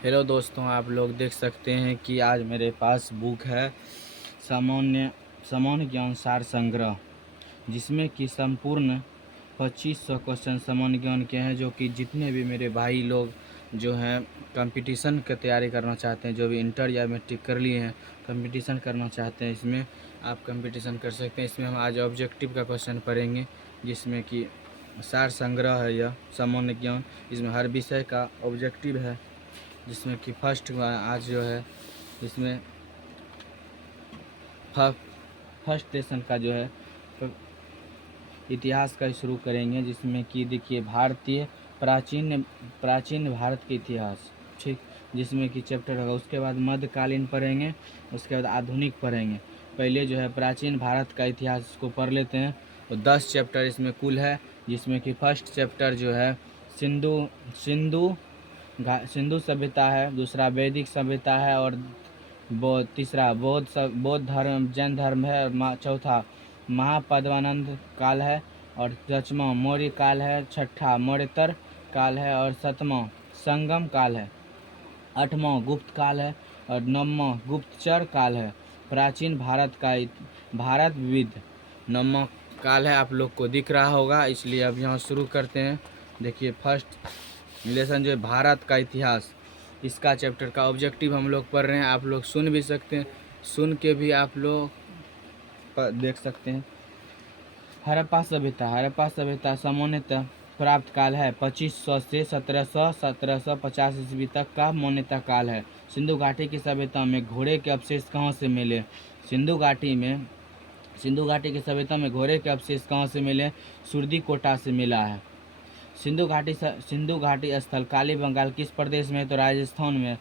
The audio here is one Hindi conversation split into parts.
हेलो दोस्तों, आप लोग देख सकते हैं कि आज मेरे पास बुक है सामान्य सामान्य ज्ञान सार संग्रह, जिसमें कि संपूर्ण 2500 क्वेश्चन सामान्य ज्ञान के हैं, जो कि जितने भी मेरे भाई लोग जो हैं कंपटीशन की तैयारी करना चाहते हैं, जो भी इंटर या मैट्रिक कर लिए हैं, कंपटीशन करना चाहते हैं, इसमें आप कंपटीशन कर सकते हैं। इसमें हम आज ऑब्जेक्टिव का क्वेश्चन पढ़ेंगे, जिसमें कि सार संग्रह है यह सामान्य ज्ञान। इसमें हर विषय का ऑब्जेक्टिव है, जिसमें कि फर्स्ट आज जो है इसमें फर्स्ट सेशन का जो है तो इतिहास का शुरू करेंगे, जिसमें कि देखिए प्राचीन भारत के इतिहास, ठीक, जिसमें कि चैप्टर होगा। उसके बाद मध्यकालीन पढ़ेंगे, उसके बाद आधुनिक पढ़ेंगे। पहले जो है प्राचीन भारत का इतिहास को पढ़ लेते हैं। तो 10 चैप्टर इसमें कुल है, जिसमें कि फर्स्ट चैप्टर जो है सिंधु सिंधु सिंधु सभ्यता है, दूसरा वैदिक सभ्यता है, और तीसरा बौद्ध धर्म जैन धर्म है, और चौथा महापद्मानंद काल है, और पाँचवां मौर्य काल है, छठा मौर्योत्तर काल है, और सातवां संगम काल है, आठवां गुप्त काल है, और नौवां गुप्तचर काल है। प्राचीन भारत का भारत विविध नौवां काल है, आप लोग को दिख रहा होगा। इसलिए अब यहाँ शुरू करते हैं। देखिए फर्स्ट लेसन जो है भारत का इतिहास, इसका चैप्टर का ऑब्जेक्टिव हम लोग पढ़ रहे हैं। आप लोग सुन भी सकते हैं, सुन के भी आप लोग देख सकते हैं। हड़प्पा सभ्यता सामान्यतः प्राप्त काल है 2500 से 1750 ईस्वी तक का मान्यता काल है। सिंधु घाटी की सभ्यता में घोड़े के अवशेष कहाँ से मिले? सिंधु घाटी की सभ्यता में घोड़े के अवशेष कहाँ से मिले? सुरदीकोटा से मिला है। सिंधु घाटी स्थल काली बंगाल किस प्रदेश में है? तो राजस्थान में है।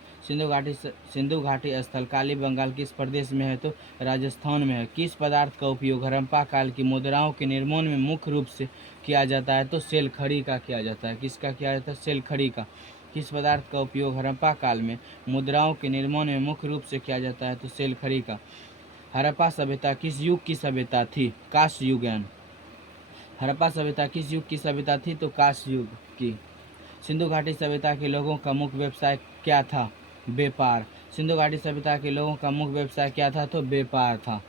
सिंधु घाटी स्थल काली बंगाल किस प्रदेश में है? तो राजस्थान में है। किस पदार्थ का उपयोग हड़प्पा काल की मुद्राओं के निर्माण में मुख्य रूप से किया जाता है? तो सेल खड़ी का किया जाता है। किसका किया जाता है? सेल खड़ी का। किस पदार्थ का उपयोग हड़प्पा काल में मुद्राओं के निर्माण में मुख्य रूप से किया जाता है? तो सेल खड़ी का। हड़प्पा सभ्यता किस युग की सभ्यता थी? कांस्य युगीन। हड़प्पा सभ्यता किस युग की सभ्यता थी? तो कांस्य युग की। सिंधु घाटी सभ्यता के लोगों का मुख्य व्यवसाय क्या था? व्यापार। सिंधु घाटी सभ्यता के लोगों का मुख्य व्यवसाय क्या था? तो व्यापार था।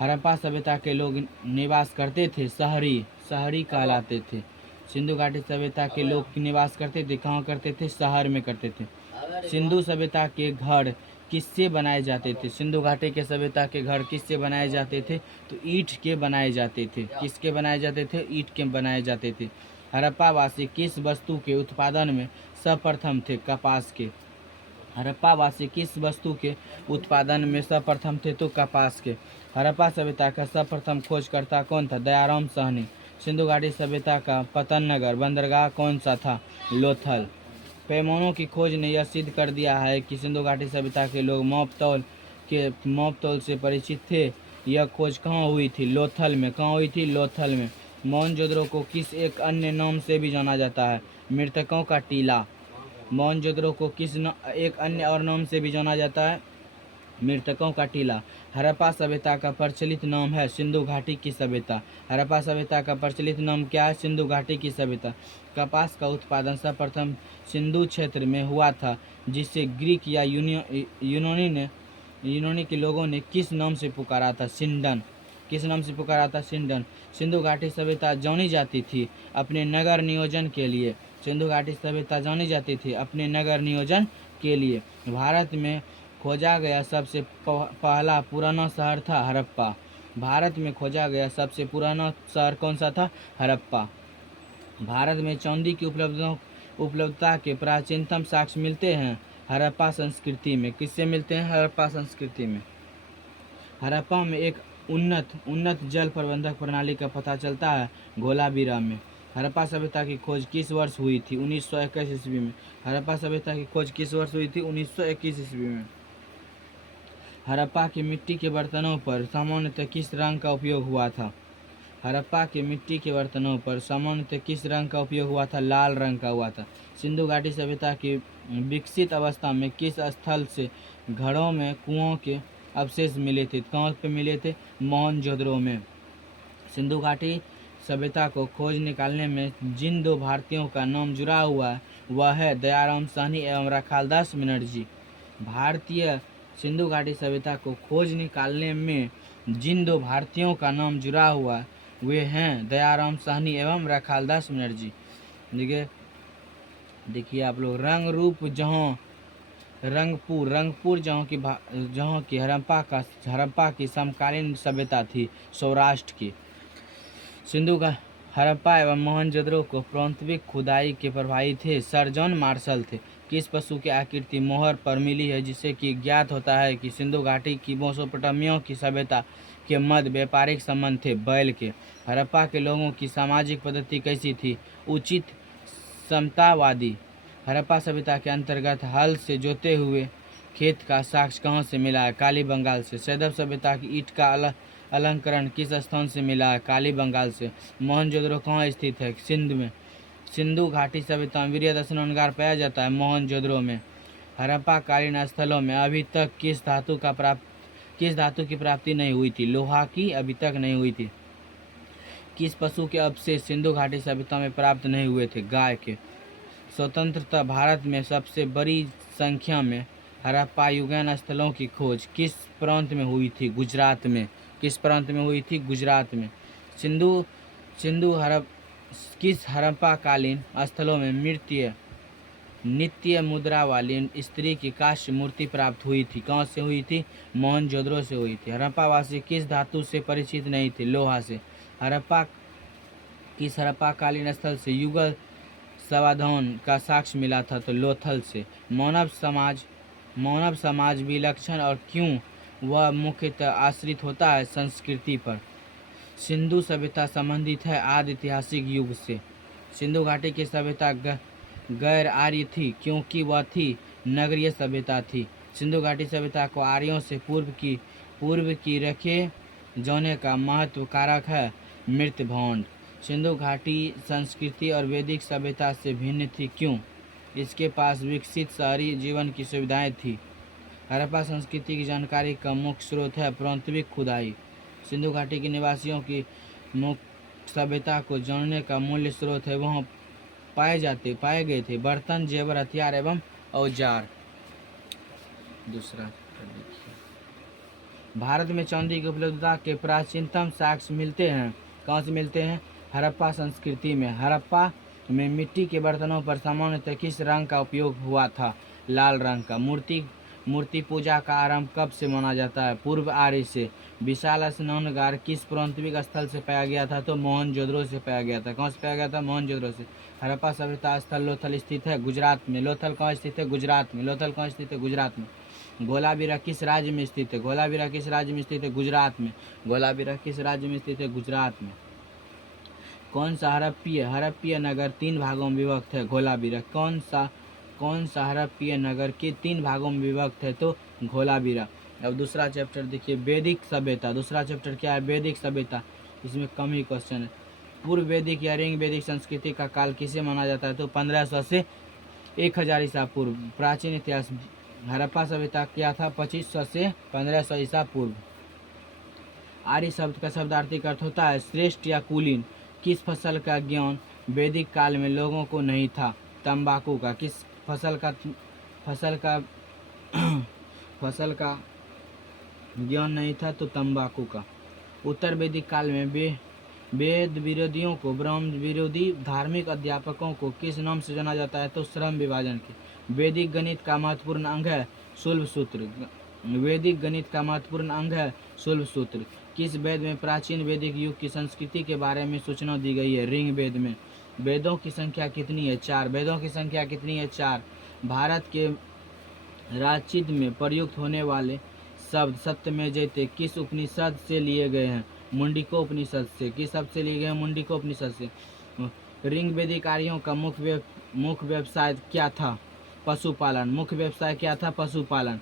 हड़प्पा सभ्यता के लोग निवास करते थे शहरी कहलाते थे। सिंधु घाटी सभ्यता के लोग निवास करते थे, कहाँ करते थे? शहर में करते थे। सिंधु सभ्यता के घर किससे बनाए जाते थे? सिंधु घाटी के सभ्यता के घर किससे बनाए जाते थे? तो ईंट के बनाए जाते थे। किसके बनाए जाते थे? ईंट के बनाए जाते थे। हड़प्पा वासी किस वस्तु के उत्पादन में सर्वप्रथम थे? कपास के। हड़प्पा वासी किस वस्तु के उत्पादन में सर्वप्रथम थे? तो कपास के। हड़प्पा सभ्यता का सर्वप्रथम खोजकर्ता कौन था? दयाराम साहनी। सिंधु घाटी सभ्यता का पतन नगर बंदरगाह कौन सा था? लोथल। पैमानों की खोज ने यह सिद्ध कर दिया है कि सिंधु घाटी सभ्यता के लोग मौप तौल से परिचित थे। यह खोज कहाँ हुई थी? लोथल में। कहाँ हुई थी? लोथल में। मोहनजोदड़ो को किस एक अन्य नाम से भी जाना जाता है? मृतकों का टीला। मोहनजोदड़ो को एक अन्य और नाम से भी जाना जाता है? मृतकों का टीला। हड़प्पा सभ्यता का प्रचलित नाम है सिंधु घाटी की सभ्यता। हड़प्पा सभ्यता का प्रचलित नाम क्या है? सिंधु घाटी की सभ्यता। कपास का उत्पादन सर्वप्रथम सिंधु क्षेत्र में हुआ था, जिसे ग्रीक या यूनानी के लोगों ने किस नाम से पुकारा था? सिंडन। किस नाम से पुकारा था? सिंडन। सिंधु घाटी सभ्यता जानी जाती थी अपने नगर नियोजन के लिए। सिंधु घाटी सभ्यता जानी जाती थी अपने नगर नियोजन के लिए। भारत में खोजा गया सबसे पहला पुराना शहर था हड़प्पा। भारत में खोजा गया सबसे पुराना शहर कौन सा था? हड़प्पा। भारत में चांदी की उपलब्धता के प्राचीनतम साक्ष्य मिलते हैं हड़प्पा संस्कृति में। किससे मिलते हैं? हड़प्पा संस्कृति में। हड़प्पा में एक उन्नत जल प्रबंधक प्रणाली का पता चलता है धोलावीरा में। हड़प्पा सभ्यता की खोज किस वर्ष हुई थी? 1921 ईस्वी में। हड़प्पा सभ्यता की खोज किस वर्ष हुई थी? 1921 ईस्वी में। हड़प्पा के मिट्टी के बर्तनों पर सामान्यतः किस रंग का उपयोग हुआ था? हड़प्पा के मिट्टी के बर्तनों पर सामान्यतः किस रंग का उपयोग हुआ था? लाल रंग का हुआ था। सिंधु घाटी सभ्यता की विकसित अवस्था में किस स्थल से घरों में कुओं के अवशेष मिले थे? कहाँ पे मिले थे? मोहनजोदड़ो में। सिंधु घाटी सभ्यता को खोज निकालने में जिन दो भारतीयों का नाम जुड़ा हुआ है वह है दयाराम साहनी एवं रखालदास बनर्जी। भारतीय सिंधु घाटी सभ्यता को खोज निकालने में जिन दो भारतीयों का नाम जुड़ा हुआ वे हैं दयाराम साहनी एवं रखालदास बनर्जी। देखिए आप लोग, रंग रूप जहाँ रंगपुर जहाँ की हड़प्पा की समकालीन सभ्यता थी सौराष्ट्र की। सिंधु का हड़प्पा एवं मोहनजोदड़ो को प्रारंभिक खुदाई के प्रभावी थे सर जॉन मार्शल थे। किस पशु की आकृति मोहर पर मिली है जिससे कि ज्ञात होता है कि सिंधु घाटी की मेसोपोटामिया की सभ्यता के मध्य व्यापारिक संबंध थे? बैल के। हड़प्पा के लोगों की सामाजिक पद्धति कैसी थी? उचित समतावादी। हड़प्पा सभ्यता के अंतर्गत हल से जोते हुए खेत का साक्ष्य कहाँ से मिला है? काली बंगाल से। सैदव सभ्यता की ईंट का अलंकरण किस स्थान से मिला है? काली बंगाल से। मोहनजोदड़ो कहाँ स्थित है? सिंध में। सिंधु घाटी सभ्यता में वीर्य दर्शनागार पाया जाता है? मोहनजोदड़ो में। हड़प्पा कालीन स्थलों में अभी तक किस धातु की प्राप्ति नहीं हुई थी? लोहा की अभी तक नहीं हुई थी। किस पशु के अवशेष सिंधु घाटी सभ्यता में प्राप्त नहीं हुए थे? गाय के। स्वतंत्रता भारत में सबसे बड़ी संख्या में हड़प्पा युगीन स्थलों की खोज किस प्रांत में हुई थी? गुजरात में। किस प्रांत में हुई थी? गुजरात में। किस हड़प्पा कालीन स्थलों में नित्य मुद्रा वाली स्त्री की कांस्य मूर्ति प्राप्त हुई थी? कहाँ से हुई थी? मोहनजोदड़ो से हुई थी। हड़प्पा वासी किस धातु से परिचित नहीं थे? लोहा से। किस हड़प्पा कालीन स्थल से युगल समाधान का साक्ष्य मिला था? तो लोथल से। मानव समाज विलक्षण और क्यों वह मुख्यतः आश्रित होता है संस्कृति पर? सिंधु सभ्यता संबंधित है आदि ऐतिहासिक युग से। सिंधु घाटी की सभ्यता गैर आर्य थी क्योंकि वह थी नगरीय सभ्यता थी। सिंधु घाटी सभ्यता को आर्यों से पूर्व की रखे जाने का महत्व कारक है मृत भांड। सिंधु घाटी संस्कृति और वैदिक सभ्यता से भिन्न थी क्यों? इसके पास विकसित शहरी जीवन की सुविधाएं थी। हड़प्पा संस्कृति की जानकारी का मुख्य स्रोत है प्रारंभिक खुदाई। सिंधु घाटी के निवासियों की मुख्य सभ्यता को जानने का मूल्य स्रोत है वहाँ पाए गए थे बर्तन, जेवर, हथियार एवं औजार। दूसरा देखिए, भारत में चांदी की उपलब्धता के प्राचीनतम साक्ष्य मिलते हैं? कहाँ से मिलते हैं? हड़प्पा संस्कृति में। हड़प्पा में मिट्टी के बर्तनों पर सामान्यतः किस रंग का उपयोग हुआ था? लाल रंग का। मूर्ति पूजा का आरंभ कब से माना जाता है? पूर्व आर्य से। विशाल स्नानगार किस प्रारंभिक स्थल से पाया गया था? तो मोहनजोदड़ो से पाया गया था। कहाँ से पाया गया था? मोहनजोदड़ो से। हड़प्पा सभ्यता स्थल लोथल स्थित है? गुजरात में। लोथल कहाँ स्थित है? गुजरात में। लोथल कहाँ स्थित है? गुजरात में। धोलावीरा किस राज्य में स्थित है? धोलावीरा किस राज्य में स्थित है? गुजरात में। धोलावीरा किस राज्य में स्थित है? गुजरात में। कौन सा हड़प्पीय नगर 3 भागों में विभक्त है? धोलावीरा। कौन सा हड़प्पीय नगर के 3 भागों में विभक्त है? तो धोलावीरा। अब दूसरा चैप्टर देखिए, वैदिक सभ्यता। दूसरा चैप्टर क्या है? वैदिक सभ्यता। इसमें कम ही क्वेश्चन है। पूर्व वैदिक या रिंग वैदिक संस्कृति का काल किसे माना जाता है? तो 1500 से 1000 ईसा पूर्व। प्राचीन इतिहास। हड़प्पा सभ्यता क्या था? 2500 से 1500 ईसा पूर्व। आर्य शब्द का शब्दार्थिक अर्थ होता है श्रेष्ठ या कुलीन। किस फसल का ज्ञान वैदिक काल में लोगों को नहीं था? तंबाकू का। किस फसल का ज्ञान नहीं था? तो तंबाकू का। उत्तर वैदिक काल में वेद विरोधियों को, ब्रह्म विरोधी धार्मिक अध्यापकों को किस नाम से जाना जाता है? तो श्रम विभाजन के। वैदिक गणित का महत्वपूर्ण अंग है शुल्ब सूत्र। वैदिक गणित का महत्वपूर्ण अंग है शुल्ब सूत्र। किस वेद में प्राचीन वैदिक युग की संस्कृति के बारे में सूचना दी गई है? ऋग वेद में। वेदों की संख्या कितनी है? 4। वेदों की संख्या कितनी है? 4। भारत के राजचित्र में प्रयुक्त होने वाले शब्द सत्यमेव जयते किस उपनिषद से लिए गए हैं? मुंडिको उपनिषद से। किस शब्द से लिए गए हैं? मुंडिको उपनिषद से। ऋग वैदिक आर्यों का मुख्य व्यवसाय क्या था? पशुपालन। मुख्य व्यवसाय क्या था? पशुपालन।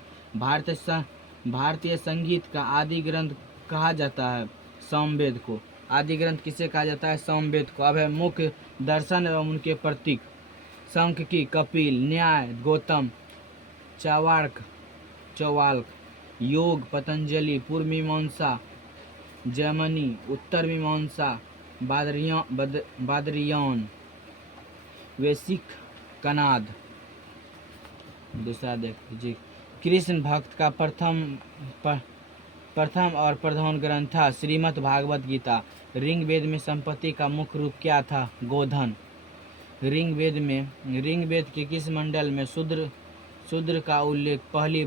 भारतीय संगीत का आदि ग्रंथ कहा जाता है सामवेद को। आदि ग्रंथ किसे कहा जाता है? सामवेद को। अब है मुख्य दर्शन एवं उनके प्रतीक। शंख की कपिल, न्याय गौतम, चौवाल्क, योग पतंजलि, पूर्व मीमांसा जैमिनी, उत्तर मीमांसा बादरियान, वैशिक कनाद। दूसरा देख लीजिए, कृष्ण भक्त का प्रथम और प्रधान ग्रंथ था श्रीमद् भागवत गीता। ऋग्वेद में संपत्ति का मुख्य रूप क्या था? गोधन। ऋग्वेद के किस मंडल में शूद्र का उल्लेख पहली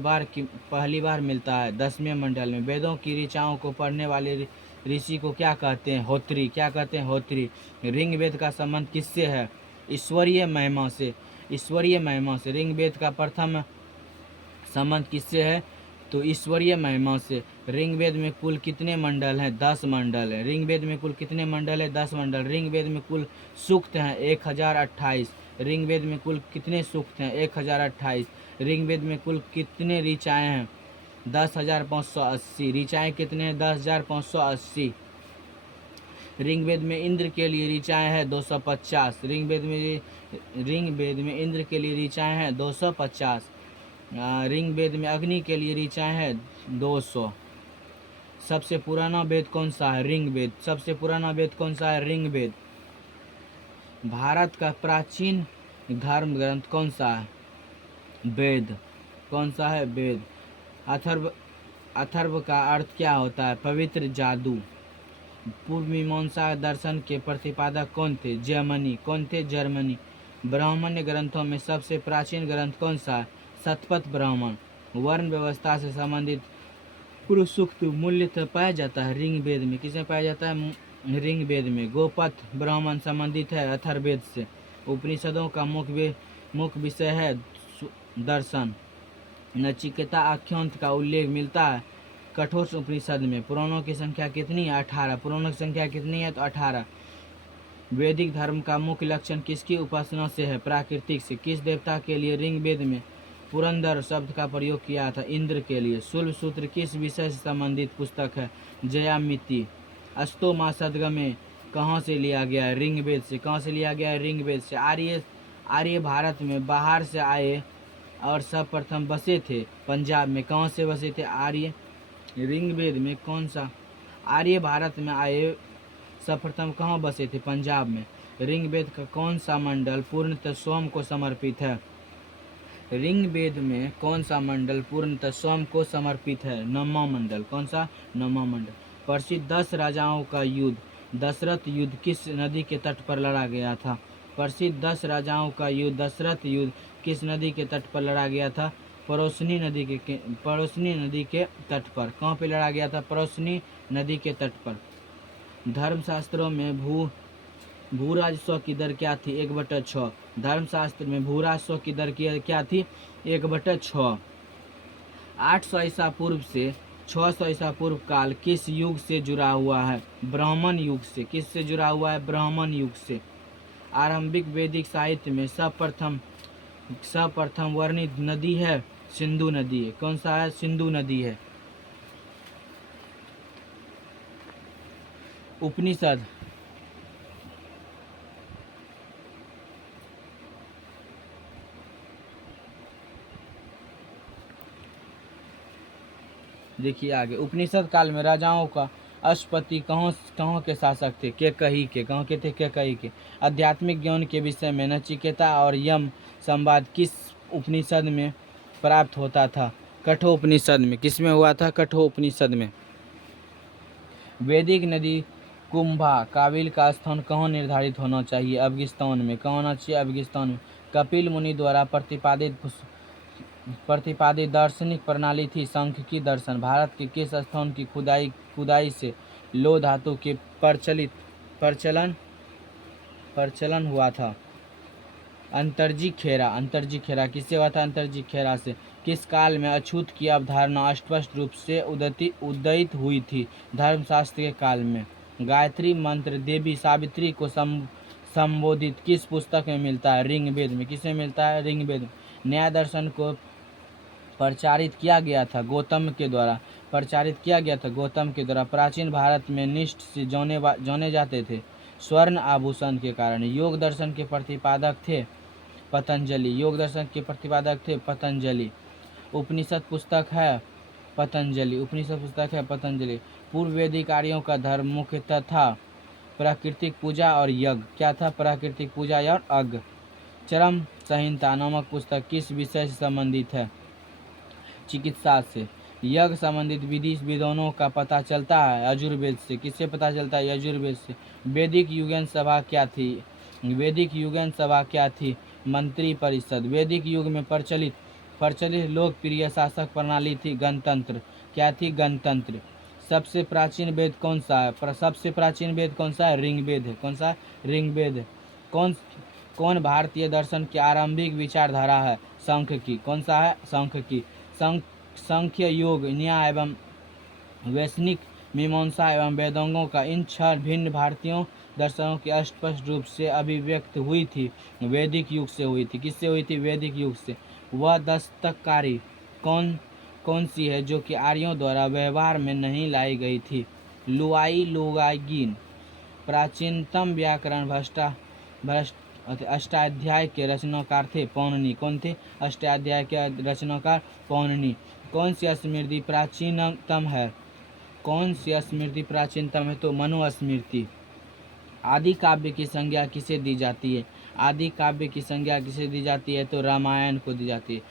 बार मिलता है? 10वें मंडल में। वेदों की ऋचाओं को पढ़ने वाले ऋषि को क्या कहते हैं? होत्री। क्या कहते हैं? होत्री। ऋग्वेद का संबंध किससे है? ईश्वरीय महिमा से। ऋग्वेद का प्रथम संबंध किससे है? तो ईश्वरीय महिमा से। ऋग्वेद में कुल कितने मंडल हैं? 10 मंडल है। ऋग्वेद में कुल कितने मंडल है? 10 मंडल। ऋग्वेद में कुल सूक्त हैं 1028। ऋग्वेद में कुल कितने सूक्त हैं? 1028। ऋग्वेद में कुल कितने ऋचाएँ हैं? 10,580। ऋचाएँ कितने हैं? 10,580। ऋग्वेद में इंद्र के लिए ऋचाएँ हैं 250। ऋग्वेद में इंद्र के लिए ऋचाएँ हैं 250। ऋग्वेद में अग्नि के लिए ऋचाएँ हैं 200। सबसे पुराना वेद कौन सा है? ऋग्वेद। सबसे पुराना वेद कौन सा है? ऋग्वेद। भारत का प्राचीन धर्म ग्रंथ कौन सा है? वेद। कौन सा है? वेद। अथर्व का अर्थ क्या होता है? पवित्र जादू। पूर्व मीमांसा दर्शन के प्रतिपादक कौन थे? जैमिनी। कौन थे? जर्मनी। ब्राह्मण्य ग्रंथों में सबसे प्राचीन ग्रंथ कौन सा है? शतपथ ब्राह्मण। वर्ण व्यवस्था से संबंधित पूर्व सूक्त मूल्य पाया जाता है ऋग्वेद में। किसमें पाया जाता है? ऋग्वेद में। गोपथ ब्राह्मण संबंधित है अथर्ववेद से। उपनिषदों का मुख्य विषय है दर्शन। नचिकेता आख्यान का उल्लेख मिलता है कठोर उपनिषद में। पुराणों की संख्या कितनी है? 18। पुराणों की संख्या कितनी है? तो 18। वैदिक धर्म का मुख्य लक्षण किसकी उपासना से है? प्राकृतिक से। किस देवता के लिए ऋग्वेद में पुरंदर शब्द का प्रयोग किया था? इंद्र के लिए। शूल सूत्र किस विषय से संबंधित पुस्तक है? ज्यामिति। अष्टोमा सदगमे कहाँ से लिया गया है? ऋग्वेद से। कहाँ से लिया गया है? ऋग्वेद से। आर्य भारत में बाहर से आए और सर्वप्रथम बसे थे पंजाब में। कहाँ से बसे थे आर्य? ऋग्वेद में। कौन सा? आर्य भारत में आए सर्वप्रथम कहाँ बसे थे? पंजाब में। ऋग्वेद का कौन सा मंडल पूर्णतः सोम को समर्पित है? ऋग्वेद में कौन सा मंडल पूर्णतः सोम को समर्पित है? 9वां मंडल। कौन सा? 9वां मंडल। प्रसिद्ध 10 राजाओं का युद्ध दशरथ युद्ध किस नदी के तट पर लड़ा गया था? प्रसिद्ध 10 राजाओं का युद्ध दशरथ युद्ध किस नदी के तट पर लड़ा गया था? परोसनी नदी के तट पर। कहाँ पे लड़ा गया था? परोसनी नदी के तट पर। धर्मशास्त्रों में भू राजस्व की दर क्या थी? 1/6। धर्मशास्त्र में भू राजस्व की दर क्या थी? 1/6। 800 ईसा पूर्व से 600 ईसा पूर्व काल किस युग से जुड़ा हुआ है? ब्राह्मण युग से। किससे जुड़ा हुआ है? ब्राह्मण युग से। आरंभिक वैदिक साहित्य में सर्वप्रथम वर्णित नदी है सिंधु नदी है। कौन सा है? सिंधु नदी है। उपनिषद। देखिए आगे, उपनिषद काल में राजाओं का अश्वपति कहाँ के शासक थे? केकई के। कहाँ के थे? केकई के। आध्यात्मिक ज्ञान के विषय में नचिकेता और यम संवाद किस उपनिषद में प्राप्त होता था? कठोपनिषद में। किसमें हुआ था? कठोपनिषद में। वैदिक नदी कुंभा काबिल का स्थान कहाँ निर्धारित होना चाहिए? अफगानिस्तान में। कहाँ होना चाहिए? अफगानिस्तान में। कपिल मुनि द्वारा प्रतिपादित दार्शनिक प्रणाली थी सांख्यिकी दर्शन। भारत के किस स्थान की खुदाई से लौह धातु के प्रचलन हुआ था? अंतर्जी खेरा। किससे हुआ था? अंतर्जी खेरा से। किस काल में अछूत की अवधारणा स्पष्ट रूप से उदित हुई थी? धर्मशास्त्र के काल में। गायत्री मंत्र देवी सावित्री को संबोधित किस पुस्तक में मिलता है? ऋग्वेद में। किसमें मिलता है? ऋग्वेद में। न्याय दर्शन को प्रचारित किया गया था गौतम के द्वारा। प्राचीन भारत में निष्ठ से जाने जाते थे स्वर्ण आभूषण के कारण। योग दर्शन के प्रतिपादक थे पतंजलि। उपनिषद पुस्तक है पतंजलि। पूर्व वैदिक आर्यों का धर्म मुख्यतः था प्राकृतिक पूजा और यज्ञ। क्या था? प्राकृतिक पूजा और यज्ञ। चरम संहिता नामक पुस्तक किस विषय से संबंधित है? चिकित्सा से। यज्ञ संबंधित विधि विधानों का पता चलता है यजुर्वेद से। किससे पता चलता है? यजुर्वेद से। वैदिक युगन सभा क्या थी? वैदिक युगन सभा क्या थी? मंत्री परिषद। वैदिक युग में प्रचलित लोकप्रिय शासक प्रणाली थी गणतंत्र। क्या थी? गणतंत्र। सबसे प्राचीन वेद कौन सा है? सबसे प्राचीन वेद कौन सा है? ऋग्वेद है। कौन सा? ऋग्वेद है। कौन भारतीय दर्शन की आरंभिक विचारधारा है? सांख्य की। कौन सा है? सांख्य की। सांख्य योग न्याय एवं वैश्विक मीमांसा एवं वेदांगों का इन 6 भिन्न भारतीयों दर्शनों की स्पष्ट रूप से अभिव्यक्त हुई थी वैदिक युग से हुई थी। किससे हुई थी? वैदिक युग से। वह दस्तकारी कौन सी है जो कि आर्यों द्वारा व्यवहार में नहीं लाई गई थी? लुआई लुआइगीन। प्राचीनतम व्याकरण अष्टाध्याय के रचनाकार थे पौननी। कौन थे? अष्टाध्याय के रचनाकार पौननी। कौन सी स्मृति प्राचीनतम है? कौन सी स्मृति प्राचीनतम है? तो मनुस्मृति। आदि काव्य की संज्ञा किसे दी जाती है? आदि काव्य की संज्ञा किसे दी जाती है? तो रामायण को दी जाती है।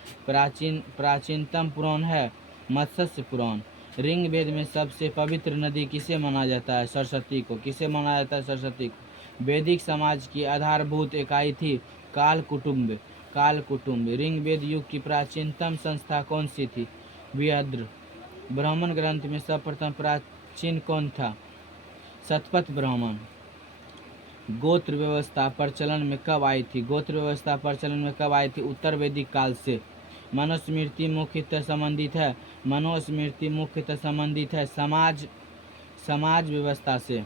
प्राचीनतम पुराण है मत्स्य पुराण। ऋग्वेद में सबसे पवित्र नदी किसे माना जाता है? सरस्वती को। किसे माना जाता है? सरस्वती को। वैदिक समाज की आधारभूत इकाई थी काल कुटुंब। ऋग्वेद युग की प्राचीनतम संस्था कौन सी थी? विद्र। ब्राह्मण ग्रंथ में सर्वप्रथम प्राचीन कौन था? शतपथ ब्राह्मण। गोत्र व्यवस्था प्रचलन में कब आई थी? गोत्र व्यवस्था प्रचलन में कब आई थी? उत्तर वैदिक काल से। मनुस्मृति मुख्यतः संबंधित है समाज व्यवस्था से।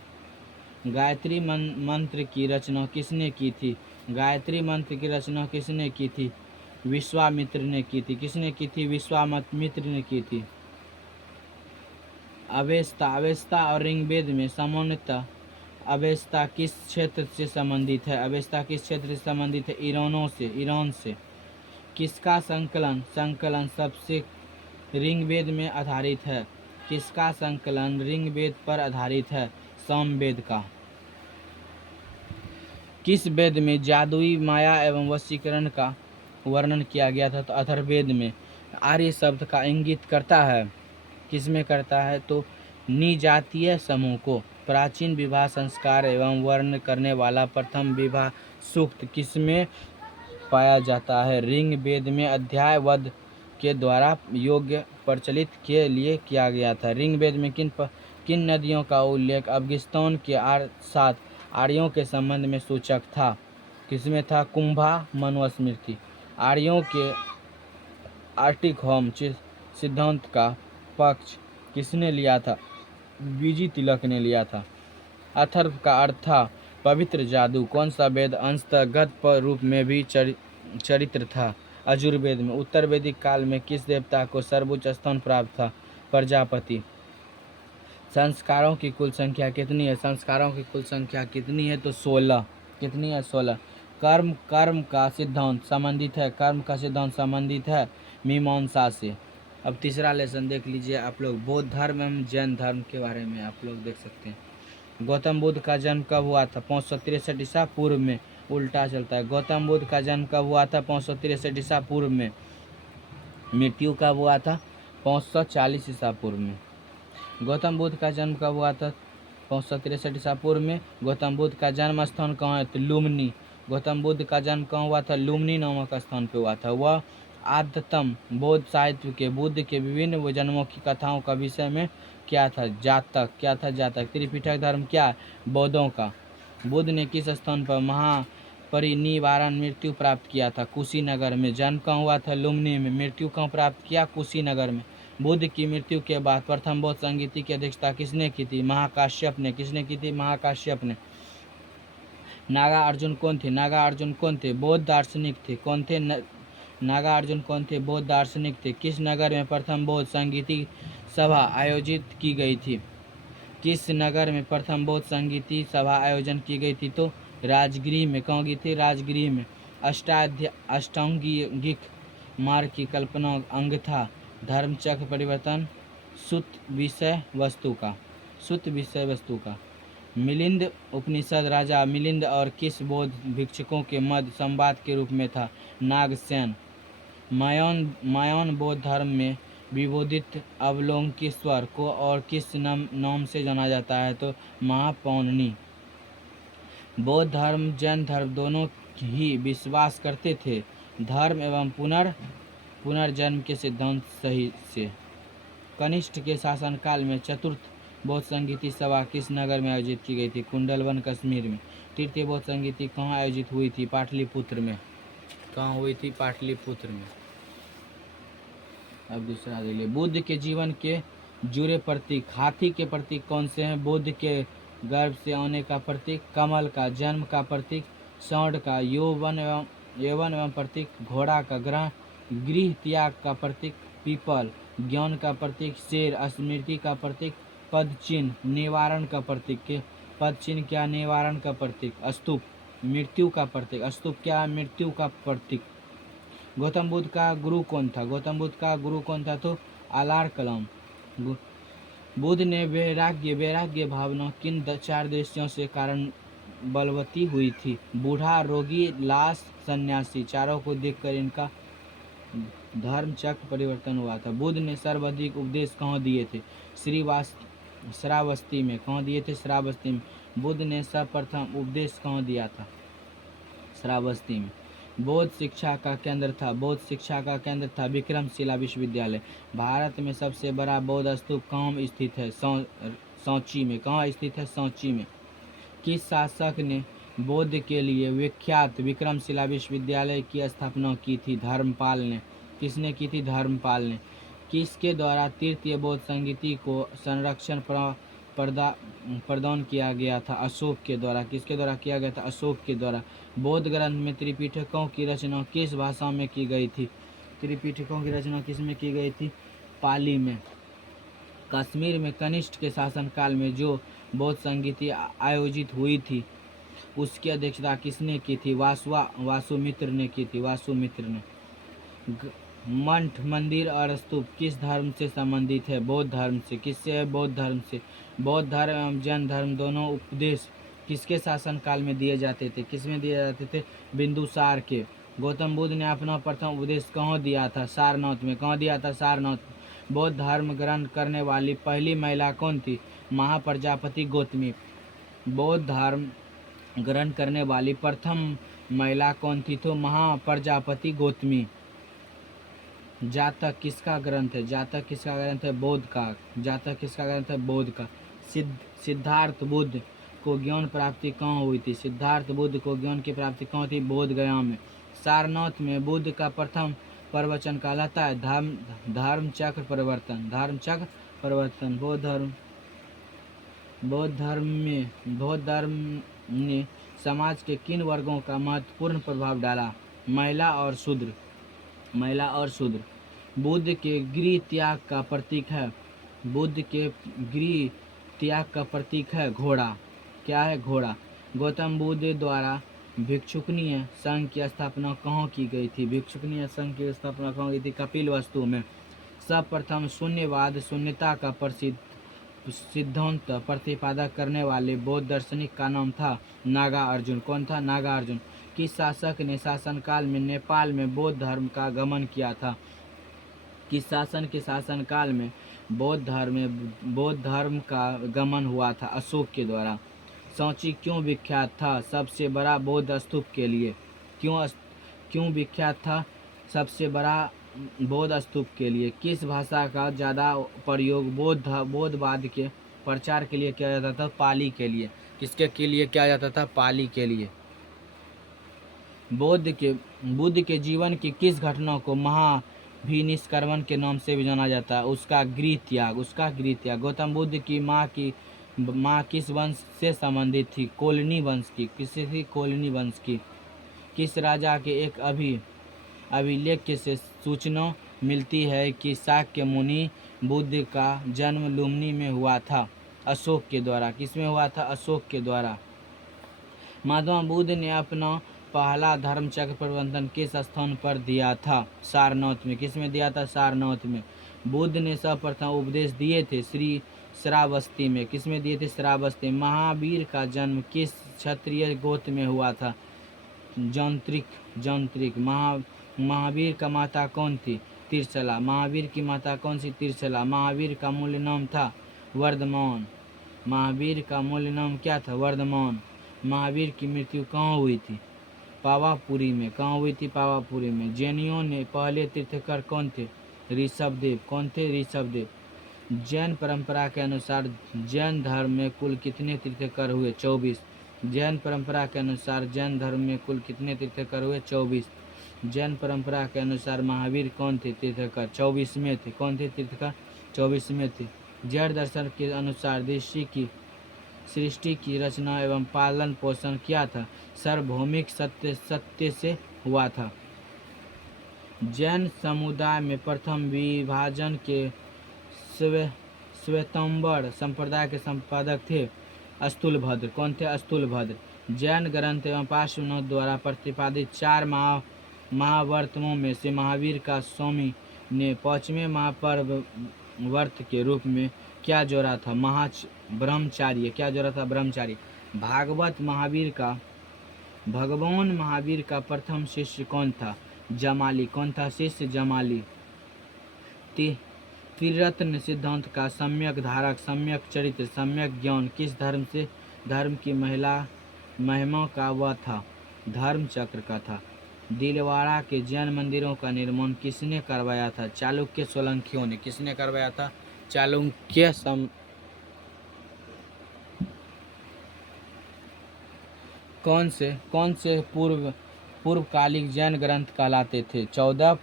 गायत्री मंत्र की रचना किसने की थी? गायत्री मंत्र की रचना किसने की थी? विश्वामित्र ने की थी। किसने की थी? विश्वामित्र ने की थी। अवेस्ता और ऋग्वेद में सामान्यतः अवेस्ता किस क्षेत्र से संबंधित है? अवेस्ता किस क्षेत्र से संबंधित है? ईरान से। किसका संकलन सबसे ऋग्वेद में आधारित है? किसका संकलन ऋग्वेद पर आधारित है? सामवेद का। किस वेद में जादुई माया एवं वशीकरण का वर्णन किया गया था? तो अथर्ववेद में। आर्य शब्द का इंगित करता है किसमें करता है? तो निजातीय समूह को। प्राचीन विवाह संस्कार एवं वर्ण करने वाला प्रथम विवाह सूक्त किसमें पाया जाता है? ऋग्वेद में अध्याय वध के द्वारा योग्य प्रचलित के लिए किया गया था। ऋग्वेद में किन नदियों का उल्लेख अफगानिस्तान के साथ आर्यों के संबंध में सूचक था? किसमें था? कुंभा। मनुस्मृति। आर्यों के आर्टिक होम सिद्धांत का पक्ष किसने लिया था? बीजी तिलक ने लिया था। अथर्व का अर्थ था पवित्र जादू। कौन सा वेद अंशतः गद्य रूप में भी चरित्र था? यजुर्वेद में। उत्तर वैदिक काल में किस देवता को सर्वोच्च स्थान प्राप्त था? प्रजापति। संस्कारों की कुल संख्या कितनी है? संस्कारों की कुल संख्या कितनी है? तो 16। कितनी है? 16। कर्म का सिद्धांत संबंधित है मीमांसा से। अब तीसरा लेसन देख लीजिए आप लोग, बौद्ध धर्म एवं जैन धर्म के बारे में आप लोग देख सकते हैं। गौतम बुद्ध का जन्म कब हुआ था? 563 ईसा पूर्व में। उल्टा चलता है। गौतम बुद्ध का जन्म कब हुआ था? 563 ईसा पूर्व में। मृत्यु कब हुआ था? 540 ईसा पूर्व में। गौतम बुद्ध का जन्म कब हुआ था? 563 ईसा पूर्व में। गौतम बुद्ध का जन्म स्थान कहाँ है? तो लुम्बिनी। गौतम बुद्ध का जन्म कहाँ हुआ था? लुम्बिनी नामक स्थान पे हुआ था। वह आद्यतम बौद्ध साहित्य के बुद्ध के विभिन्न जन्मों की कथाओं का विषय में क्या था? जातक। त्रिपिटक धर्म क्या है? बौद्धों का। बुद्ध ने किस स्थान पर महापरिनिर्वाण मृत्यु प्राप्त किया था? कुशीनगर में। जन्म कहाँ हुआ था? लुम्बिनी में। मृत्यु कहाँ प्राप्त किया? कुशीनगर में। बुद्ध की मृत्यु के बाद प्रथम बौद्ध संगीति की अध्यक्षता किसने की थी? महाकाश्यप ने। किसने की थी? महाकाश्यप ने। नागार्जुन कौन थे? बौद्ध दार्शनिक थे। कौन थे? नागार्जुन कौन थे? बौद्ध दार्शनिक थे। किस नगर में प्रथम बौद्ध संगीति सभा आयोजित की गई थी? किस नगर में प्रथम बौद्ध संगीति सभा आयोजन की गई थी? तो राजगृह में। कहाँ की थी? राजगृह में। अष्टांगिक मार्ग की कल्पना अंग था धर्मचक्र परिवर्तन सुत विषय वस्तु का। मिलिंद उपनिषद राजा मिलिंद और किस बौद्ध भिक्षुकों के मध्य संवाद के रूप में था। नागसेन। मायान बौद्ध धर्म में विबोधित अवलोकनेश्वर को और किस नाम से जाना जाता है, तो महापौनी। बौद्ध धर्म जैन धर्म दोनों ही विश्वास करते थे धर्म एवं पुनर्जन्म के सिद्धांत सही से। कनिष्ठ के शासनकाल में चतुर्थ बौद्ध संगीति सभा किस नगर में आयोजित की गई थी? कुंडलवन, कश्मीर में। तृतीय बौद्ध संगीति कहाँ आयोजित हुई थी? पाटलिपुत्र में। कहाँ हुई थी? पाटलिपुत्र में। अब दूसरा देखिए, बुद्ध के जीवन के जुड़े प्रतीक। हाथी के प्रतीक कौन से हैं? बुद्ध के गर्भ से आने का प्रतीक, कमल का जन्म का प्रतीक, स्वर्ण का यौवन एवं प्रतीक, घोड़ा का गृह त्याग का प्रतीक, पीपल ज्ञान का प्रतीक, शेर स्मृति का प्रतीक, पद चिन्ह निवारण का प्रतीक। पद चिन्ह क्या? निवारण का प्रतीक। स्तूप मृत्यु का प्रतीक। स्तूप क्या? मृत्यु का प्रतीक। गौतम बुद्ध का गुरु कौन था? गौतम बुद्ध का गुरु कौन था? तो अलार कलाम। बुद्ध ने वैराग्य भावना किन 4 दृश्यों से कारण बलवती हुई थी? बूढ़ा, रोगी, लाश, सन्यासी। चारों को देखकर इनका धर्म चक्र परिवर्तन हुआ था। बुद्ध ने सर्वाधिक उपदेश कहाँ दिए थे? श्रावस्ती में। कहाँ दिए थे? श्रावस्ती में। बुद्ध ने सर्वप्रथम उपदेश कहाँ दिया था? श्रावस्ती में। बौद्ध शिक्षा का केंद्र था। बौद्ध शिक्षा का केंद्र था विक्रमशिला विश्वविद्यालय। भारत में सबसे बड़ा बौद्ध स्तूप कहाँ स्थित है? सांची में। कहाँ स्थित है? सांची में। किस शासक ने बौद्ध के लिए विख्यात विक्रमशिला विश्वविद्यालय की स्थापना की थी? धर्मपाल ने। किसने की थी? धर्मपाल ने। किसके द्वारा तृतीय बौद्ध संगीति को संरक्षण प्रदान किया गया था? अशोक के द्वारा। किसके द्वारा किया गया था? अशोक के द्वारा। बौद्ध ग्रंथ में त्रिपिटकों की रचना किस भाषा में की गई थी? त्रिपिटकों की रचना किस में की गई थी? पाली में। कश्मीर में कनिष्ठ के शासनकाल में जो बौद्ध संगीति आयोजित हुई थी उसकी अध्यक्षता किसने की थी? वासुमित्र ने की थी। वासुमित्र ने। मठ, मंदिर और स्तूप किस धर्म से संबंधित है? बौद्ध धर्म से। किससे है? बौद्ध धर्म से। बौद्ध धर्म एवं जैन धर्म दोनों उपदेश किसके शासनकाल में दिए जाते थे? किसमें दिए जाते थे? बिंदुसार के। गौतम बुद्ध ने अपना प्रथम उपदेश कहाँ दिया था? सारनाथ में। कहाँ दिया था? सारनाथ। बौद्ध धर्म ग्रहण करने वाली पहली महिला कौन थी? महाप्रजापति गौतमी। बौद्ध धर्म ग्रहण करने वाली प्रथम महिला कौन थी? तो महाप्रजापति गौतमी। जातक किसका ग्रंथ है? जातक किसका ग्रंथ है? बौद्ध का। जातक किसका ग्रंथ है? बौद्ध का। सिद्धार्थ बुद्ध को ज्ञान प्राप्ति कहाँ हुई थी? सिद्धार्थ बुद्ध को ज्ञान की प्राप्ति कहाँ थी? बोध गया में। सारनाथ में बुद्ध का प्रथम प्रवचन कहलाता है धर्म चक्र परिवर्तन। धर्म चक्र परिवर्तन। बौद्ध धर्म ने समाज के किन वर्गों का महत्वपूर्ण प्रभाव डाला? महिला और शूद्र। बुद्ध के गृह त्याग का प्रतीक है। बुद्ध के गृह त्याग का प्रतीक है घोड़ा। क्या है? घोड़ा। गौतम बुद्ध द्वारा भिक्षुकनीय संघ की स्थापना कहाँ की गई थी? भिक्षुकनीय संघ की स्थापना कहाँ की थी? कपिलवस्तु में। सर्वप्रथम शून्यवाद शून्यता का प्रसिद्ध सिद्धांत प्रतिपादक करने वाले बौद्ध दार्शनिक का नाम था नागार्जुन। कौन था? नागार्जुन। किस शासक ने शासनकाल में नेपाल में बौद्ध धर्म का गमन किया था? किस शासन के शासनकाल में बौद्ध धर्म का गमन हुआ था? अशोक के द्वारा। सांची क्यों विख्यात था? सबसे बड़ा बौद्ध स्तूप के लिए। क्यों विख्यात था? सबसे बड़ा बौद्ध स्तूप के लिए। किस भाषा का ज़्यादा प्रयोग बौद्धवाद के प्रचार के लिए किया जाता था? पाली के लिए। किसके लिए किया जाता था? पाली के लिए। बुद्ध के जीवन की किस घटना को महाभिनिष्क्रमण के नाम से भी जाना जाता है? उसका गृह त्याग। गौतम बुद्ध की माँ किस वंश से संबंधित थी? कोलनी वंश की। किससे थी? कोलनी वंश की। किस राजा के एक अभिलेख से सूचना मिलती है कि शाक्य मुनि बुद्ध का जन्म लुम्बिनी में हुआ था? अशोक के द्वारा। किसमें हुआ था? अशोक के द्वारा। महात्मा बुद्ध ने अपना पहला धर्म चक्र परिवर्तन किस स्थान पर दिया था? सारनाथ में। किसमें दिया था? सारनाथ में। बुद्ध ने सर्वप्रथम उपदेश दिए थे श्रावस्ती में। किसमें दिए थे? श्रावस्ती। महावीर का जन्म किस क्षत्रिय गोत्र में हुआ था? जौनत्रिक। महावीर का माता कौन थी? तिरछला। महावीर की माता कौन सी? तिरछला। महावीर का मूल नाम था वर्धमान। महावीर का मूल नाम क्या था? वर्धमान। महावीर की मृत्यु कहाँ हुई थी? पावापुरी में। कहाँ हुई थी? पावापुरी में। जैनियों ने पहले तीर्थंकर कौन थे? ऋषभदेव। कौन थे? ऋषभदेव। जैन परंपरा के अनुसार जैन धर्म में कुल कितने तीर्थंकर हुए? 24। जैन परंपरा के अनुसार जैन धर्म में कुल कितने तीर्थंकर हुए? 24। जैन परंपरा के अनुसार महावीर कौन थे? तीर्थंकर 24वें थे। कौन थे? तीर्थंकर 24वें थे। जैन दर्शन के अनुसार सृष्टि की रचना एवं पालन पोषण क्या था? सार्वभौमिक सत्य से हुआ था। जैन समुदाय में प्रथम विभाजन के श्वेतांबर संप्रदाय के संपादक थे स्थूलभद्र। कौन थे? स्थूलभद्र। जैन ग्रंथ एवं पार्श्वनाथ द्वारा प्रतिपादित 4 महाव्रतों में से महावीर का स्वामी ने 5वें महापर्व व्रत के रूप में क्या जोड़ा था? ब्रह्मचार्य। क्या जोड़ा था? ब्रह्मचार्य। भगवान महावीर का प्रथम शिष्य कौन था? जमाली। कौन था शिष्य? जमाली। त्रिरत्न सिद्धांत का सम्यक धारक, सम्यक चरित्र, सम्यक ज्ञान किस धर्म की महिमा का वह था? धर्म चक्र का था। दिलवाड़ा के जैन मंदिरों का निर्माण किसने करवाया था? चालुक्य सोलंकियों ने। किसने करवाया था? चालुक्य कौन से पूर्वकालिक जैन ग्रंथ कहलाते थे? 14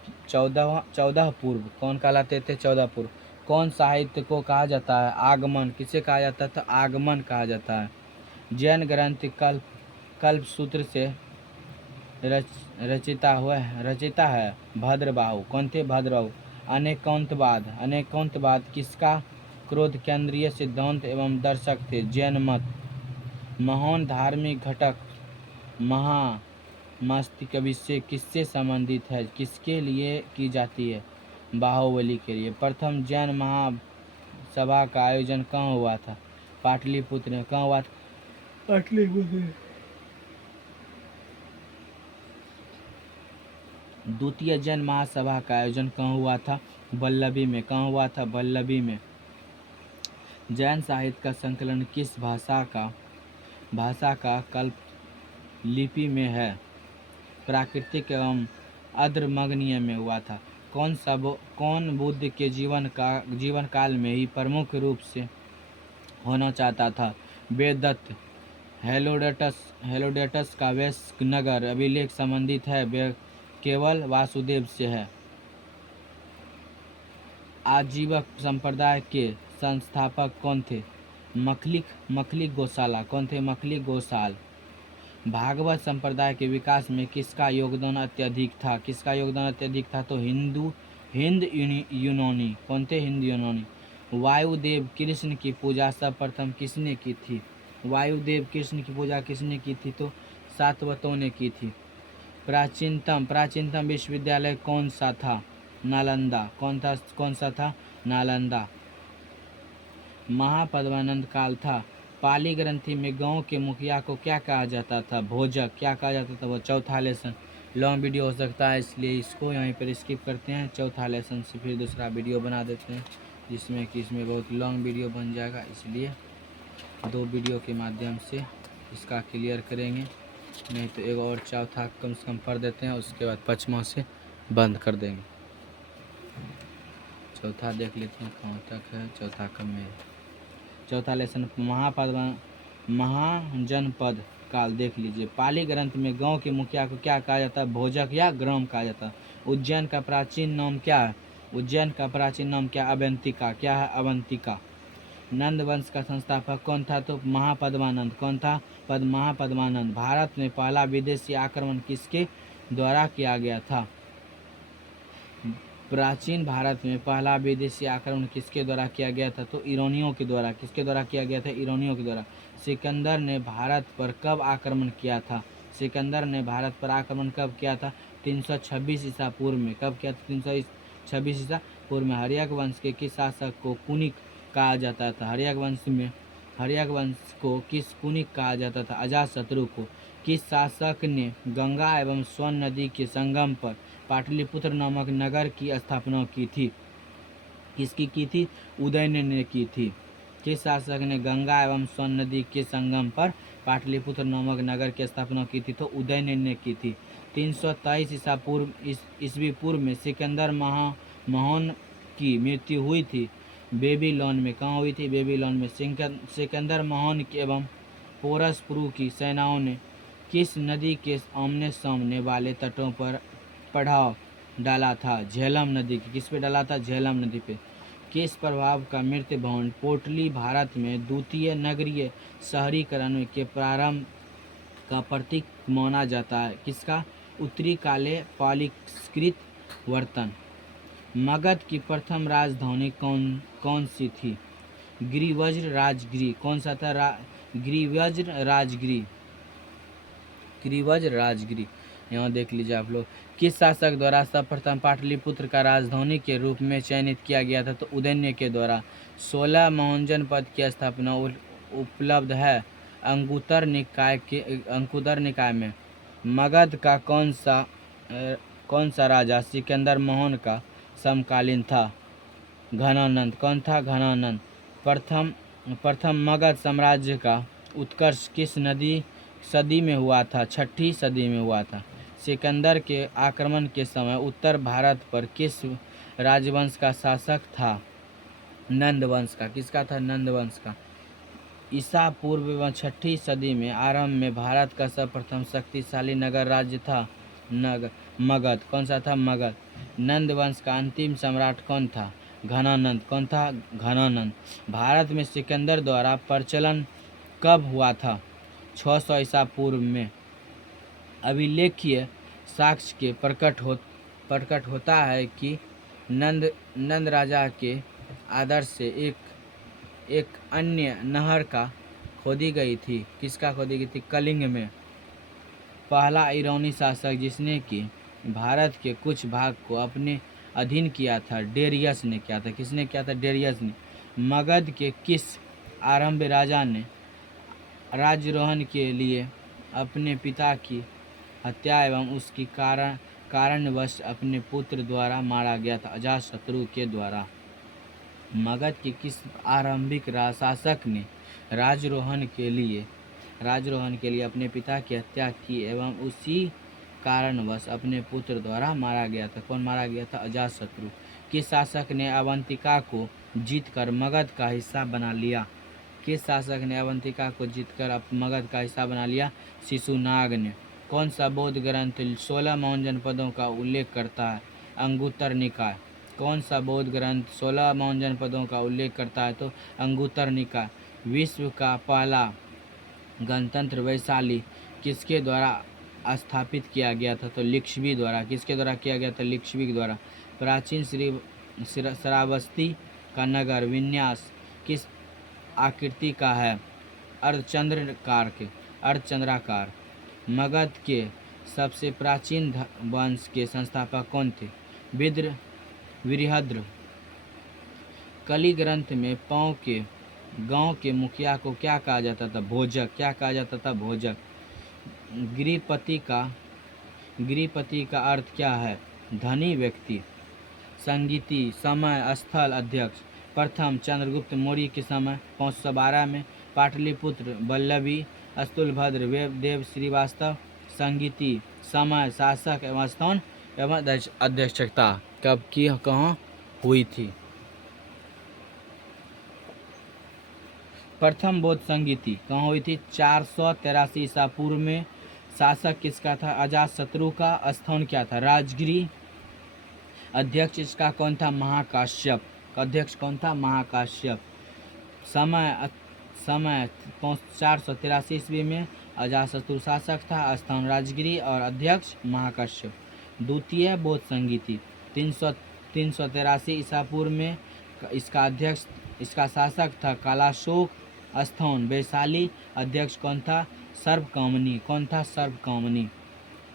पूर्व। कौन कहलाते थे? 14 पूर्व। कौन साहित्य को कहा जाता है? आगमन। किसे कहा जाता था? आगमन कहा जाता है। जैन ग्रंथ कल्प सूत्र से रचिता है भद्रबाहु। कौन थे? भद्रबाहु। अनेकांतवाद किसका क्रोध केंद्रीय सिद्धांत एवं दर्शक थे? जैन मत। महान धार्मिक घटक महामस्तकाभिषेक किससे संबंधित है? किसके लिए की जाती है? बाहुबली के लिए। प्रथम जैन महासभा का आयोजन कहाँ हुआ था? पाटलिपुत्र में। कहाँ हुआ था? पाटलिपुत्र। द्वितीय जैन महासभा का आयोजन कहाँ हुआ था? वल्लभी में। कहाँ हुआ था? वल्लभी में। जैन साहित्य का संकलन किस भाषा का कल्प लिपि में है? प्राकृतिक एवं अद्रमग्नीय में हुआ था। कौन बुद्ध के जीवन काल में ही प्रमुख रूप से होना चाहता था? वेददत्त। हेरोडोटस का वैश्व नगर अभिलेख संबंधित है केवल वासुदेव से है। आजीवक संप्रदाय के संस्थापक कौन थे? मखलिक गोशाला। कौन थे? मखलिक गोशाल। भागवत संप्रदाय के विकास में किसका योगदान अत्यधिक था? किसका योगदान अत्यधिक था? तो हिंद यूनानी। कौन थे? हिंद यूनानी। वायुदेव कृष्ण की पूजा सर्वप्रथम किसने की थी? वायुदेव कृष्ण की पूजा किसने की थी? तो सातवतों ने की थी। प्राचीनतम विश्वविद्यालय कौन सा था? नालंदा। कौन सा था? नालंदा। महापद्मानंद काल था। पाली ग्रंथि में गांव के मुखिया को क्या कहा जाता था? भोजक। क्या कहा जाता था? वो चौथा लेसन। लॉन्ग वीडियो हो सकता है इसलिए इसको यहीं पर स्किप करते हैं। चौथा लेसन से फिर दूसरा वीडियो बना देते हैं जिसमें कि इसमें बहुत लॉन्ग वीडियो बन जाएगा, इसलिए 2 वीडियो के माध्यम से इसका क्लियर करेंगे। नहीं तो एक और चौथा कम से कम पढ़ देते हैं, उसके बाद 5वां से बंद कर देंगे। चौथा देख लेते हैं कहाँ तक है। चौथा कम में चौथा लेसन महाजनपद काल देख लीजिए। पाली ग्रंथ में गांव के मुखिया को क्या कहा जाता है? भोजक या ग्राम कहा जाता है। उज्जैन का प्राचीन नाम क्या है? उज्जैन का प्राचीन नाम क्या? अवंतिका। क्या है? अवंतिका। नंद वंश का संस्थापक कौन था? तो महापद्मानंद। कौन था? महापद्मानंद। भारत में पहला विदेशी आक्रमण किसके द्वारा किया गया था? प्राचीन भारत में पहला विदेशी आक्रमण किसके द्वारा किया गया था? तो ईरानियों के द्वारा। किसके द्वारा किया गया था? ईरानियों के द्वारा। सिकंदर ने भारत पर कब आक्रमण किया था? सिकंदर ने भारत पर आक्रमण कब किया था? 326 ईसा पूर्व में। कब किया था? 326 ईसा पूर्व में। हर्यक वंश के किस शासक को पुनिक कहा जाता था? हर्यक वंश को किस कुनिक कहा जाता था? अजातशत्रु को। किस शासक ने गंगा एवं स्वर्ण नदी के संगम पर पाटलिपुत्र नामक नगर की स्थापना की थी? किसकी की थी? उदयन ने की थी। किस शासक ने गंगा एवं स्वर्ण नदी के संगम पर पाटलिपुत्र नामक नगर की स्थापना की थी? तो उदयन ने की थी। 323 ईस्वी पूर्व में सिकंदर महान की मृत्यु हुई थी बेबीलोन में। कहाँ हुई थी? बेबीलोन में। सिकंदर महान एवं पोरस पुरु की सेनाओं ने किस नदी के आमने सामने वाले तटों पर पड़ाव डाला था? झेलम नदी की। किस पे डाला था? झेलम नदी पे। किस प्रभाव का मृत्यु भवन पोटली भारत में द्वितीय नगरीय शहरीकरण के प्रारंभ का प्रतीक माना जाता है? किसका? उत्तरी काले पालिकृत वर्तन। मगध की प्रथम राजधानी कौन सी थी? गिरिवज्र राजगिरी। कौन सा था? गिरिवज्र राजगिरी। यहाँ देख लीजिए आप लोग। किस शासक द्वारा सर्वप्रथम पाटलिपुत्र का राजधानी के रूप में चयनित किया गया था? तो उदयन के द्वारा। 16 महान जनपद की स्थापना उपलब्ध है अंगुत्तर निकाय में। मगध का कौन सा राजा सिकंदर महान का समकालीन था? घनानंद। कौन था? घनानंद। प्रथम मगध साम्राज्य का उत्कर्ष किस सदी में हुआ था? 6ठी सदी में हुआ था। सिकंदर के आक्रमण के समय उत्तर भारत पर किस राजवंश का शासक था? नंद वंश का। किसका था? नंद वंश का। ईसा पूर्व एवं 6ठी सदी में आरंभ में भारत का सर्वप्रथम शक्तिशाली नगर राज्य था मगध। कौन सा था? मगध। नंद वंश का अंतिम सम्राट कौन था? घनानंद। कौन था? घनानंद। भारत में सिकंदर द्वारा प्रचलन कब हुआ था? 600 ईसा पूर्व में। अभिलेखीय साक्ष्य के प्रकट होता है कि नंद राजा के आदर्श से एक अन्य नहर का खोदी गई थी। किसका खोदी गई थी? कलिंग में। पहला ईरानी शासक जिसने कि भारत के कुछ भाग को अपने अधीन किया था डेरियस ने किया था। किसने किया था? डेरियस ने। मगध के किस आरंभ राजा ने राज्यारोहण के लिए अपने पिता की हत्या एवं उसकी कारणवश अपने पुत्र द्वारा मारा गया था? अजातशत्रु के द्वारा। मगध के किस आरंभिक शासक ने राज्यारोहण के लिए अपने पिता की हत्या की एवं उसी कारणवश अपने पुत्र द्वारा मारा गया था? कौन मारा गया था? अजातशत्रु। किस शासक ने अवंतिका को जीतकर मगध का हिस्सा बना लिया? किस शासक ने अवंतिका को जीतकर मगध का हिस्सा बना लिया? शिशुनाग ने। कौन सा बौद्ध ग्रंथ 16 महान जनपदों का उल्लेख करता है? अंगुत्तर निकाय। कौन सा बौद्ध ग्रंथ 16 महान जनपदों का उल्लेख करता है? तो अंगुत्तर निकाय। विश्व का पहला गणतंत्र वैशाली किसके द्वारा स्थापित किया गया था? तो लिच्छवी द्वारा। किसके द्वारा किया गया था? लिच्छवी द्वारा। प्राचीन श्रावस्ती का नगर विन्यास किस आकृति का है? अर्धचंद्राकार। मगध के सबसे प्राचीन वंश के संस्थापक कौन थे? वीरभद्र। कलि ग्रंथ में पांव के गांव के मुखिया को क्या कहा जाता था? भोजक। क्या कहा जाता था? भोजक। गिरिपति का अर्थ क्या है? धनी व्यक्ति। संगीति समय स्थल अध्यक्ष। प्रथम चंद्रगुप्त मौर्य के समय 512 में। पाटलिपुत्र वल्लभी स्थूलभद्र देव श्रीवास्तव। संगीति समय शासक एवं स्थान एवं अध्यक्षता कब की कहाँ हुई थी? प्रथम बौद्ध संगीति कहाँ हुई थी? 483 ईसा पूर्व में। शासक किसका था? अजातशत्रु का। स्थान क्या था? राजगिरी। अध्यक्ष इसका कौन था? महाकाश्यप। अध्यक्ष कौन था? महाकाश्यप। समय 483 ईस्वी में अजातशत्रु शासक था। स्थान राजगिरी और अध्यक्ष महाकाश्यप। द्वितीय बौद्ध संगीति 383 ईसा पूर्व में। इसका शासक था कालाशोक। स्थान वैशाली। अध्यक्ष कौन था? सर्वकामनी। कौन था? सर्वकामनी।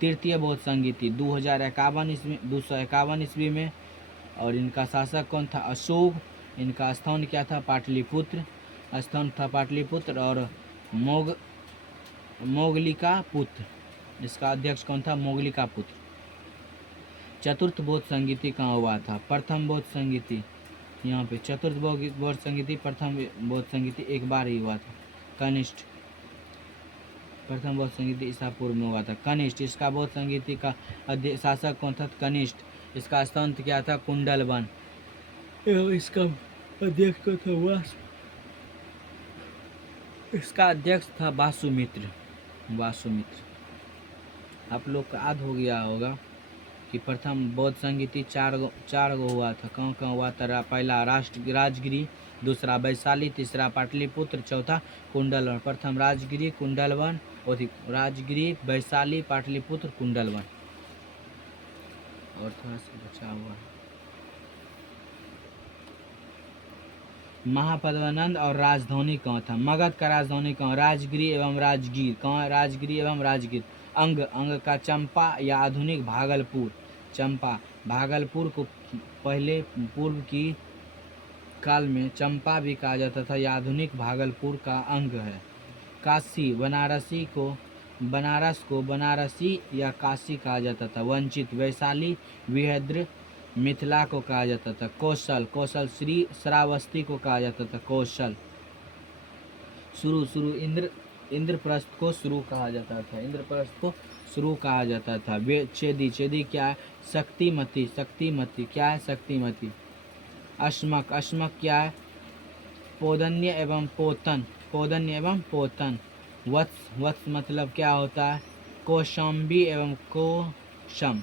तृतीय बौद्ध संगीति 251 ईस्वी में और इनका शासक कौन था? अशोक। इनका स्थान क्या था? पाटलिपुत्र, स्थान था पाटलिपुत्र। और मोगली का पुत्र, इसका अध्यक्ष कौन था? मोगली का पुत्र। चतुर्थ बौद्ध संगीति कहाँ हुआ था? प्रथम बौद्ध संगीति यहाँ पे, चतुर्थ बौद्ध संगीति, प्रथम बौद्ध संगीति एक बार ही हुआ था, कनिष्ठ। प्रथम बौद्ध संगीति ईसा पूर्व में हुआ था, कनिष्ठ। इसका बौद्ध संगीति का शासक कौन था? कनिष्ठ। इसका स्तंभ क्या था? कुंडलवन। इसका अध्यक्ष कौन था? इसका अध्यक्ष था वासुमित्र। आप लोग का याद हो गया होगा कि प्रथम बौद्ध संगीति चार गो हुआ था। कहाँ कहाँ हुआ था? पहला राजगिरी, दूसरा वैशाली, तीसरा पाटलिपुत्र, चौथा कुंडलवन। प्रथम राजगिरी, कुंडलवन, राजगिरी, वैशाली, पाटलिपुत्र, कुंडलवन। और थोड़ा सा बचा हुआ है। महापद्मानंद और राजधानी कहाँ था? मगध का राजधानी कहाँ? राजगिरी एवं राजगीर। कहाँ? राजगिरी एवं राजगीर। अंग का चंपा या आधुनिक भागलपुर। चंपा, भागलपुर को पहले पूर्व की काल में चंपा भी कहा जाता था, यह आधुनिक भागलपुर का अंग है। काशी, बनारस को बनारसी या काशी कहा जाता था। वंचित, वैशाली, विहद्र, मिथिला को कहा जाता था। कौशल श्रावस्ती को कहा जाता था। कौशल। शुरू इंद्रप्रस्थ को शुरू कहा जाता था। इंद्रप्रस्थ को शुरू कहा जाता था। चेदी क्या है? शक्तिमती क्या है? शक्तिमती। अश्मक क्या है? पोधन्य एवं पोतन। वत्स मतलब क्या होता है? कौशाम्बी एवं कोशम।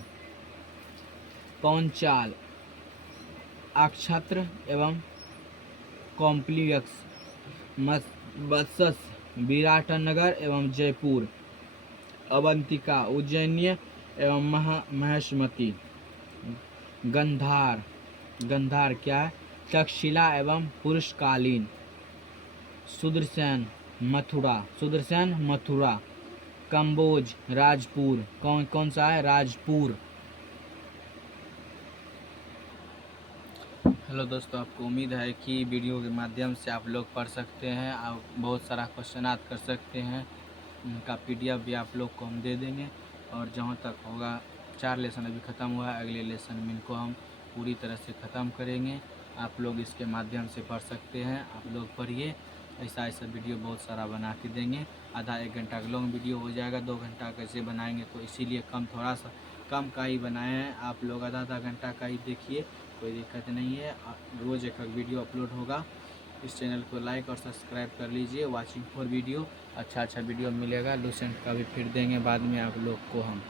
पौंचाल, अक्षत्र एवं कॉम्प्लेक्स। मत्स्य, विराटनगर एवं जयपुर। अवंतिका, उज्जैनी एवं महेशमती। गंधार क्या है? तक्षशिला एवं पुरुषकालीन। सुदर्शन मथुरा। कंबोज, राजपुर। कौन सा है? राजपुर। हेलो दोस्तों, आपको उम्मीद है कि वीडियो के माध्यम से आप लोग पढ़ सकते हैं। आप बहुत सारा क्वेश्चन याद कर सकते हैं। उनका PDF भी आप लोग को हम दे देंगे। और जहाँ तक होगा 4 लेसन अभी ख़त्म हुआ है, अगले लेसन में इनको हम पूरी तरह से ख़त्म करेंगे। आप लोग इसके माध्यम से पढ़ सकते हैं। आप लोग पढ़िए, ऐसा वीडियो बहुत सारा बना के देंगे। आधा 1 घंटा का लॉन्ग वीडियो हो जाएगा। 2 घंटा कैसे बनाएंगे, तो इसीलिए थोड़ा सा कम का ही बनाए हैं। आप लोग आधा घंटा का ही देखिए, कोई दिक्कत नहीं है। रोज़ एक वीडियो अपलोड होगा। इस चैनल को लाइक और सब्सक्राइब कर लीजिए। वाचिंग फॉर वीडियो, अच्छा वीडियो मिलेगा। लूसेंट का भी फिर देंगे बाद में आप लोग को हम।